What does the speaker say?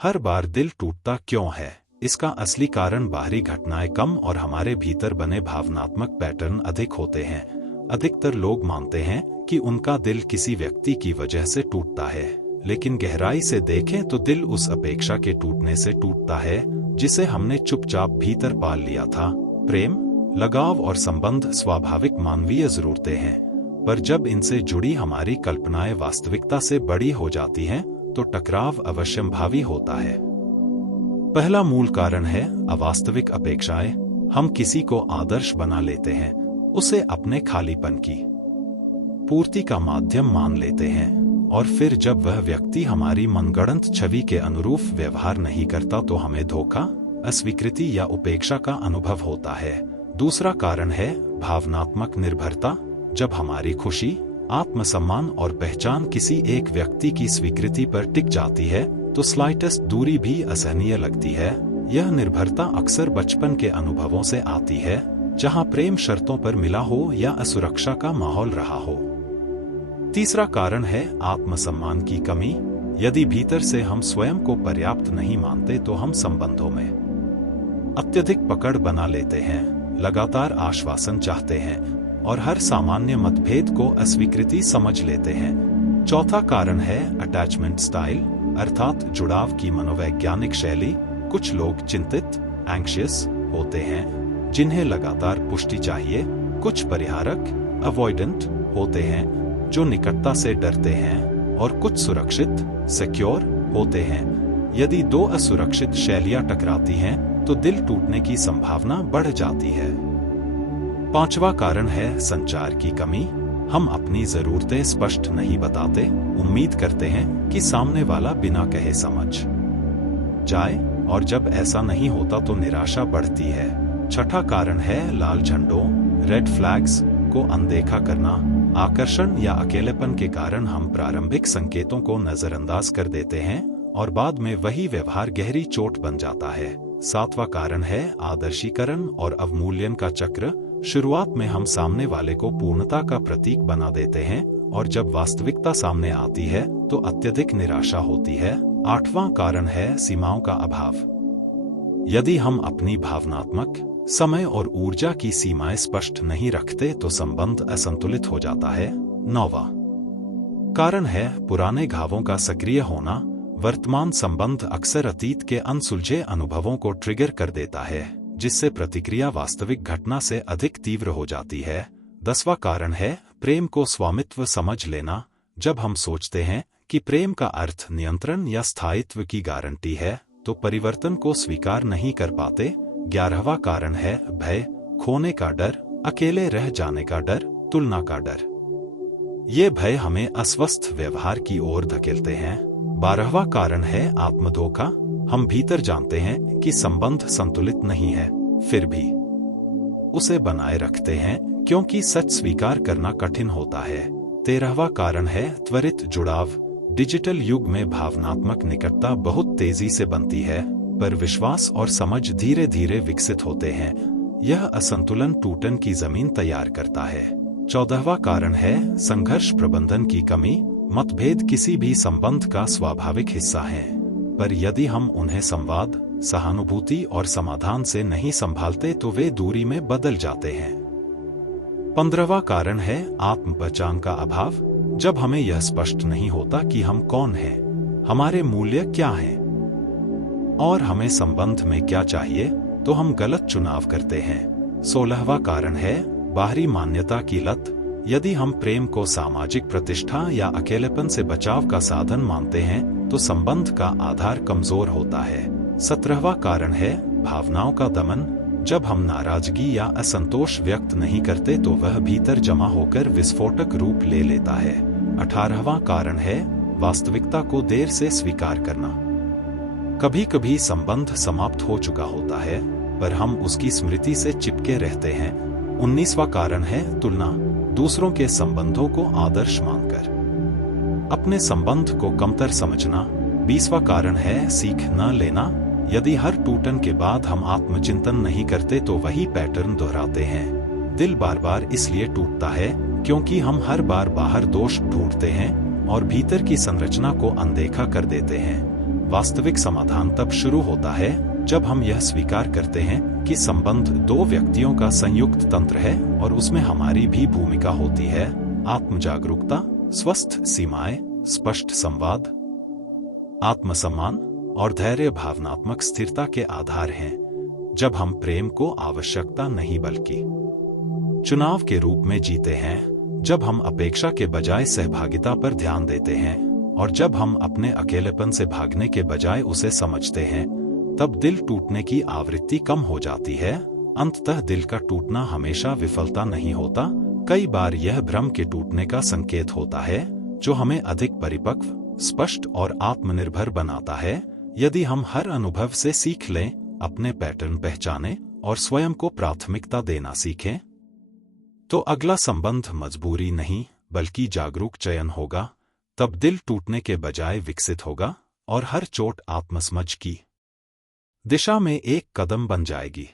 हर बार दिल टूटता क्यों है? इसका असली कारण बाहरी घटनाएं कम और हमारे भीतर बने भावनात्मक पैटर्न अधिक होते हैं। अधिकतर लोग मानते हैं कि उनका दिल किसी व्यक्ति की वजह से टूटता है, लेकिन गहराई से देखें तो दिल उस अपेक्षा के टूटने से टूटता है जिसे हमने चुपचाप भीतर पाल लिया था। प्रेम, लगाव और संबंध स्वाभाविक मानवीय जरूरतें हैं, पर जब इनसे जुड़ी हमारी कल्पनाएं वास्तविकता से बड़ी हो जाती हैं, तो टकराव अवश्यंभावी होता है। पहला मूल कारण है अवास्तविक अपेक्षाएं। हम किसी को आदर्श बना लेते हैं, उसे अपने खालीपन की पूर्ति का माध्यम मान लेते हैं, और फिर जब वह व्यक्ति हमारी मनगढ़ंत छवि के अनुरूप व्यवहार नहीं करता तो हमें धोखा, अस्वीकृति या उपेक्षा का अनुभव होता है। दूसरा कारण है भावनात्मक निर्भरता। जब हमारी खुशी, आत्मसम्मान और पहचान किसी एक व्यक्ति की स्वीकृति पर टिक जाती है, तो स्लाइटेस्ट दूरी भी असहनीय लगती है। यह निर्भरता अक्सर बचपन के अनुभवों से आती है, जहां प्रेम शर्तों पर मिला हो या असुरक्षा का माहौल रहा हो। तीसरा कारण है आत्मसम्मान की कमी। यदि भीतर से हम स्वयं को पर्याप्त नहीं मानते तो हम संबंधों में अत्यधिक पकड़ बना लेते हैं, लगातार आश्वासन चाहते हैं और हर सामान्य मतभेद को अस्वीकृति समझ लेते हैं। चौथा कारण है अटैचमेंट स्टाइल, अर्थात जुड़ाव की मनोवैज्ञानिक शैली। कुछ लोग चिंतित, एंग्शियस होते हैं, जिन्हें लगातार पुष्टि चाहिए। कुछ परिहारक, अवॉइडेंट होते हैं, जो निकटता से डरते हैं, और कुछ सुरक्षित, सिक्योर होते हैं। यदि दो असुरक्षित शैलियां टकराती हैं, तो दिल टूटने की संभावना बढ़ जाती है। पांचवा कारण है संचार की कमी। हम अपनी जरूरतें स्पष्ट नहीं बताते, उम्मीद करते हैं कि सामने वाला बिना कहे समझ जाए, और जब ऐसा नहीं होता तो निराशा बढ़ती है। छठा कारण है लाल झंडों, रेड फ्लैग्स को अनदेखा करना। आकर्षण या अकेलेपन के कारण हम प्रारंभिक संकेतों को नजरअंदाज कर देते हैं, और बाद में वही व्यवहार गहरी चोट बन जाता है। सातवां कारण है आदर्शीकरण और अवमूल्यन का चक्र। शुरुआत में हम सामने वाले को पूर्णता का प्रतीक बना देते हैं, और जब वास्तविकता सामने आती है तो अत्यधिक निराशा होती है। आठवां कारण है सीमाओं का अभाव। यदि हम अपनी भावनात्मक, समय और ऊर्जा की सीमाएं स्पष्ट नहीं रखते तो संबंध असंतुलित हो जाता है। नौवां कारण है पुराने घावों का सक्रिय होना। वर्तमान संबंध अक्सर अतीत के अनसुलझे अनुभवों को ट्रिगर कर देता है, जिससे प्रतिक्रिया वास्तविक घटना से अधिक तीव्र हो जाती है। 10वां कारण है प्रेम को स्वामित्व समझ लेना। जब हम सोचते हैं कि प्रेम का अर्थ नियंत्रण या स्थायित्व की गारंटी है, तो परिवर्तन को स्वीकार नहीं कर पाते। 11वां कारण है भय, खोने का डर, अकेले रह जाने का डर, तुलना का डर। ये भय हमें अस्वस्थ व्यवहार की ओर धकेलते हैं। 12वां कारण है आत्मधोखा। हम भीतर जानते हैं कि संबंध संतुलित नहीं है, फिर भी उसे बनाए रखते हैं क्योंकि सच स्वीकार करना कठिन होता है। 13वां कारण है त्वरित जुड़ाव। डिजिटल युग में भावनात्मक निकटता बहुत तेजी से बनती है, पर विश्वास और समझ धीरे धीरे विकसित होते हैं। यह असंतुलन टूटन की जमीन तैयार करता है। 14वां कारण है संघर्ष प्रबंधन की कमी। मतभेद किसी भी संबंध का स्वाभाविक हिस्सा है, पर यदि हम उन्हें संवाद, सहानुभूति और समाधान से नहीं संभालते तो वे दूरी में बदल जाते हैं। 15वां कारण है आत्म पहचान का अभाव। जब हमें यह स्पष्ट नहीं होता कि हम कौन हैं, हमारे मूल्य क्या हैं और हमें संबंध में क्या चाहिए, तो हम गलत चुनाव करते हैं। 16वां कारण है बाहरी मान्यता की लत। यदि हम प्रेम को सामाजिक प्रतिष्ठा या अकेलेपन से बचाव का साधन मानते हैं, तो संबंध का आधार कमजोर होता है। 17वां कारण है भावनाओं का दमन। जब हम नाराजगी या असंतोष व्यक्त नहीं करते तो वह भीतर जमा होकर विस्फोटक रूप ले लेता है। 18वां कारण है वास्तविकता को देर से स्वीकार करना। कभी कभी संबंध समाप्त हो चुका होता है, पर हम उसकी स्मृति से चिपके रहते हैं। 19वां कारण है तुलना। दूसरों के संबंधों को आदर्श मानकर अपने संबंध को कमतर समझना। 20वां कारण है सीख न लेना। यदि हर टूटन के बाद हम आत्मचिंतन नहीं करते तो वही पैटर्न दोहराते हैं। दिल बार बार इसलिए टूटता है क्योंकि हम हर बार बाहर दोष ढूंढते हैं और भीतर की संरचना को अनदेखा कर देते हैं। वास्तविक समाधान तब शुरू होता है जब हम यह स्वीकार करते हैं कि संबंध दो व्यक्तियों का संयुक्त तंत्र है और उसमें हमारी भी भूमिका होती है। आत्मजागरूकता, स्वस्थ सीमाएं, स्पष्ट संवाद, आत्मसम्मान और धैर्य भावनात्मक स्थिरता के आधार हैं। जब हम प्रेम को आवश्यकता नहीं बल्कि चुनाव के रूप में जीते हैं, जब हम अपेक्षा के बजाय सहभागिता पर ध्यान देते हैं और जब हम अपने अकेलेपन से भागने के बजाय उसे समझते हैं, तब दिल टूटने की आवृत्ति कम हो जाती है। अंततः दिल का टूटना हमेशा विफलता नहीं होता, कई बार यह भ्रम के टूटने का संकेत होता है जो हमें अधिक परिपक्व, स्पष्ट और आत्मनिर्भर बनाता है। यदि हम हर अनुभव से सीख लें, अपने पैटर्न पहचानें और स्वयं को प्राथमिकता देना सीखें, तो अगला संबंध मजबूरी नहीं बल्कि जागरूक चयन होगा। तब दिल टूटने के बजाय विकसित होगा और हर चोट आत्मसमझ की दिशा में एक कदम बन जाएगी।